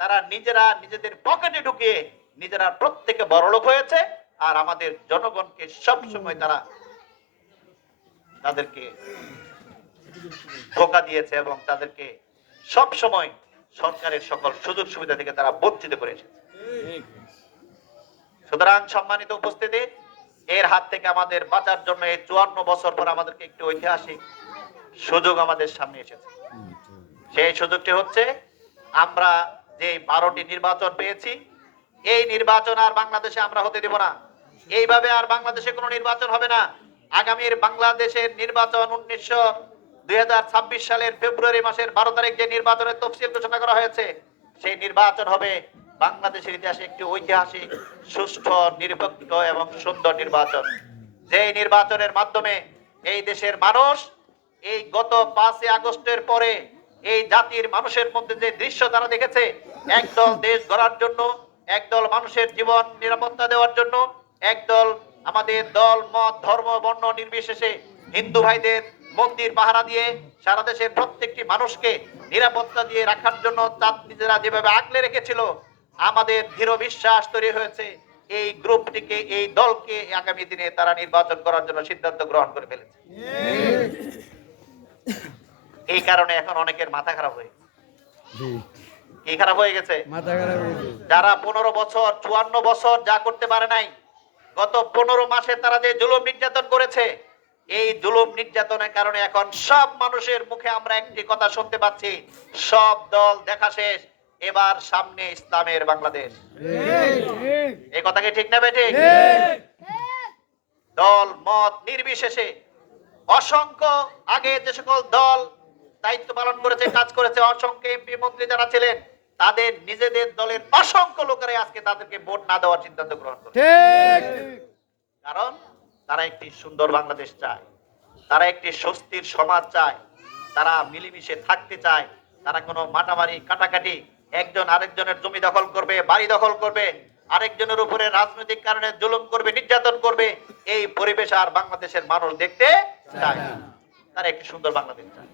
তারা নিজেরা নিজেদের পকেটে ঢুকিয়ে নিজেরা প্রত্যেকে বড়লোক হয়েছে, আর আমাদের জনগণকে সব সময় তারা তাদেরকে ধোঁকা দিয়েছে এবং তাদেরকে সব সময় সরকারের সকল সুযোগ সুবিধা থেকে তারা বঞ্চিত করে এসেছে। সুতরাং সম্মানিত উপস্থিতি, এর হাত থেকে আমাদের বাঁচার জন্য এই 54 বছর পর আমাদেরকে একটি ঐতিহাসিক সুযোগ আমাদের সামনে এসেছে। সেই সুযোগটি হচ্ছে আমরা যে 12টি নির্বাচন পেয়েছি, এই নির্বাচন আর বাংলাদেশে আমরা হতে দেব না। এইভাবে আর বাংলাদেশে কোনো নির্বাচন হবে না। আগামীর বাংলাদেশের নির্বাচন 2026 সালের ফেব্রুয়ারি মাসের 12 তারিখ যে নির্বাচনের তফসিল ঘোষণা করা হয়েছে, সেই নির্বাচন হবে বাংলাদেশের ইতিহাসে একটি ঐতিহাসিক, সুষ্ঠু, নিরপেক্ষ এবং সুন্দর নির্বাচন। যে নির্বাচনের মাধ্যমে এই দেশের মানুষ এই গত 5 আগস্টের পরে এই জাতির মানুষের মধ্যে যে দৃশ্য তারা দেখেছে, একদল দেশ গড়ার জন্য, একদল মানুষের জীবন নিরাপত্তা দেওয়ার জন্য, একদল আমাদের দল, মত, ধর্ম, বর্ণ নির্বিশেষে হিন্দু ভাইদের মন্দির পাহারা দিয়ে সারা দেশের প্রত্যেকটি মানুষকে নিরাপত্তা দিয়ে রাখার জন্য নিজেরা যেভাবে আগলে রেখেছিল, আমাদের দৃঢ় বিশ্বাস তৈরি হয়েছে এই গ্রুপটিকে, এই দলকে আগামী দিনে তারা নির্বাচন করার জন্য সিদ্ধান্ত গ্রহণ করে ফেলেছে। এই কারণে এখন অনেকের মাথা খারাপ হয়ে কি খারাপ হয়ে গেছে, যারা 15 বছর 54 বছর যা করতে পারে নাই, গত 15 মাসে তারা যে জুলুম নির্যাতন করেছে, এই জুলুম নির্যাতনের কারণে এখন সব মানুষের মুখে আমরা একটি কথা শুনতে পাচ্ছি, সব দল দেখা শেষ, এবার সামনে ইসলামের বাংলাদেশ। এই কথা কি ঠিক না বেঠিক? দল মত নির্বিশেষে অসংখ্য আগে যে সকল দল দায়িত্ব পালন করেছে, কাজ করেছে, অসংখ্য এমপি মন্ত্রী যারা ছিলেন, তাদের নিজেদের দলের অসংখ্য লোকেরাই আজকে তাদেরকে ভোট না দেওয়ার সিদ্ধান্ত গ্রহণ করে। কারণ তারা একটি সুন্দর বাংলাদেশ চায়, তারা একটি স্বস্তির সমাজ চায়, তারা মিলেমিশে থাকতে চায়, তারা কোনো মারামারি কাটাকাটি, একজন আরেকজনের জমি দখল করবে, বাড়ি দখল করবে, আরেকজনের উপরে রাজনৈতিক কারণে জুলুম করবে, নির্যাতন করবে, এই পরিবেশ আর বাংলাদেশের মানুষ দেখতে চায়। তারা একটি সুন্দর বাংলাদেশ চায়,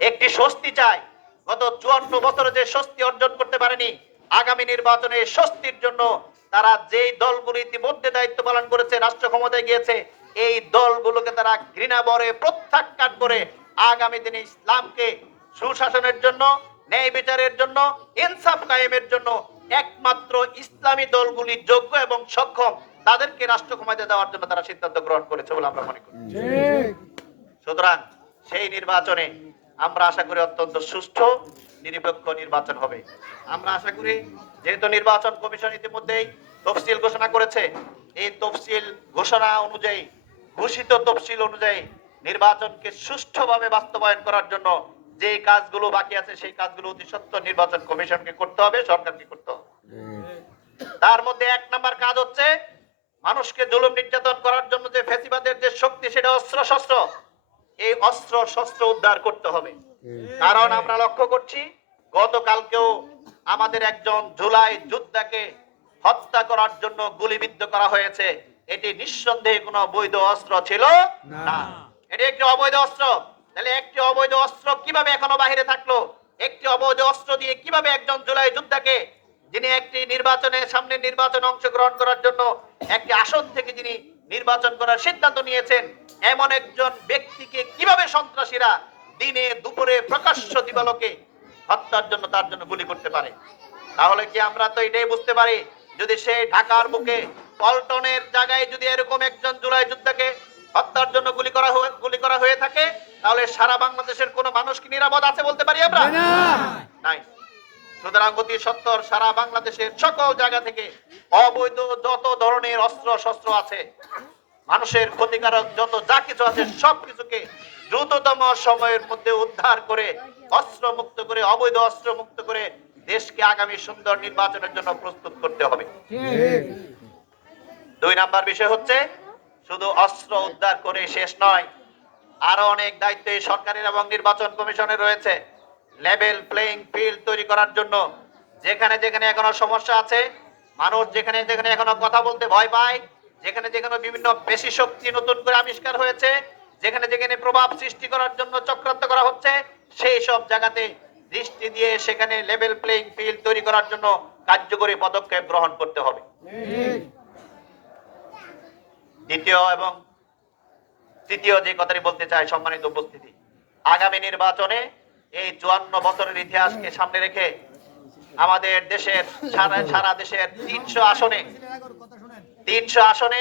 একটি স্বস্তি চায়। গত 54 বছরে যে স্বস্তি অর্জন করতে পারেনি, আগামী নির্বাচনে স্বস্তির জন্য তারা যেই দলগুলো ইতিমধ্যে দায়িত্ব পালন করেছে, রাষ্ট্র ক্ষমতায় গিয়েছে, এই দলগুলোকে তারা ঘৃণা ভরে প্রত্যাখ্যান করে আগামী দিনে ইসলামকে সুশাসনের জন্য, ন্যায় বিচারের জন্য, ইনসাফ কায়েমের জন্য একমাত্র ইসলামী দলগুলি যোগ্য এবং সক্ষম, তাদেরকে রাষ্ট্র ক্ষমতায় দেওয়ার জন্য তারা সিদ্ধান্ত গ্রহণ করেছে বলে আমরা মনে করি। সুতরাং সেই নির্বাচনে আমরা আশা করি অত্যন্ত সুষ্ঠু, নিরপেক্ষ নির্বাচন হবে। আমরা আশা করি, যেহেতু নির্বাচন কমিশন ইতিমধ্যেই তফসিল ঘোষণা করেছে, এই তফসিল ঘোষণা অনুযায়ী, ঘোষিত তফসিল অনুযায়ী নির্বাচনকে সুষ্ঠুভাবে বাস্তবায়ন করার জন্য যে কাজগুলো বাকি আছে, সেই কাজগুলো অতি সত্বর নির্বাচন কমিশনকে করতে হবে, সরকারকে করতে হবে। তার মধ্যে 1 নম্বর কাজ হচ্ছে মানুষকে জুলুম নির্যাতন করার জন্য যে ফ্যাসিবাদের যে শক্তি, সেটা অস্ত্র শস্ত্র, এই অস্ত্র শস্ত্র উদ্ধার করতে হবে। কারণ আমরা লক্ষ্য করছি, গতকালকেও আমাদের একজন জুলাই যোদ্ধাকে হত্যা করার জন্য গুলিবিদ্ধ করা হয়েছে। এটি নিঃসন্দেহে কোনো বৈধ অস্ত্র ছিল না, এটি একটি অবৈধ অস্ত্র। তাহলে একটি অবৈধ অস্ত্র কিভাবে এখনো বাহিরে থাকলো? একটি অবৈধ অস্ত্র দিয়ে কিভাবে একজন জুলাই যোদ্ধাকে, যিনি একটি নির্বাচনের সামনে নির্বাচনে অংশগ্রহণ করার জন্য একটি আসন থেকে যিনি নির্বাচন করার সিদ্ধান্ত নিয়েছেন, এমন একজন ব্যক্তিকে কিভাবে সন্ত্রাসীরা দিনে দুপুরে প্রকাশ্য দিবালোকে হত্যার জন্য, তার জন্য গুলি করতে পারে? তাহলে কি আমরা তো এটাই বুঝতে পারি, যদি সেই ঢাকার বুকে পল্টনের জায়গায় যদি এরকম একজন জুলাই যোদ্ধাকে হত্যার জন্য গুলি করা হয়ে থাকে, তাহলে সারা বাংলাদেশের কোন মানুষ কি নিরাপদ আছে বলতে পারি আমরা? নাই। সুতরাং অতি সত্বর সারা বাংলাদেশের সকল জায়গা থেকে অবৈধ যত ধরনের অস্ত্র শস্ত্র আছে, মানুষের ক্ষতিকারক যত যা কিছু আছে, সবকিছুকে দ্রুততম সময়ের মধ্যে উদ্ধার করে, অস্ত্র মুক্ত করে, অবৈধ অস্ত্র মুক্ত করে দেশকে আগামী সুন্দর নির্বাচনের জন্য প্রস্তুত করতে হবে। 2 নাম্বার বিষয় হচ্ছে, শুধু অস্ত্র উদ্ধার করে শেষ নয়, আরো অনেক দায়িত্ব এই সরকারের এবং নির্বাচন কমিশনের রয়েছে। লেভেল প্লেইং ফিল্ড তৈরি করার জন্য, যেখানে যেখানে এখনো সমস্যা আছে, মানুষ যেখানে যেখানে এখনো কথা বলতে ভয় পায়, যেখানে যেখানে বিভিন্ন পেশি শক্তি নতুন করে আবিষ্কার হয়েছে, যেখানে যেখানে প্রভাব সৃষ্টি করার জন্য চক্রান্ত করা হচ্ছে, সেই সব জায়গাতে দৃষ্টি দিয়ে সেখানে লেভেল প্লেইং ফিল্ড তৈরি করার জন্য কার্যকরী পদক্ষেপ গ্রহণ করতে হবে। দ্বিতীয় এবং তৃতীয় যে কথাটি বলতে চাই, সম্মানিত উপস্থিতি, আগামী নির্বাচনে এই 54 বছরের ইতিহাসকে সামনে রেখে আমাদের দেশের সারা দেশের 300 আসনে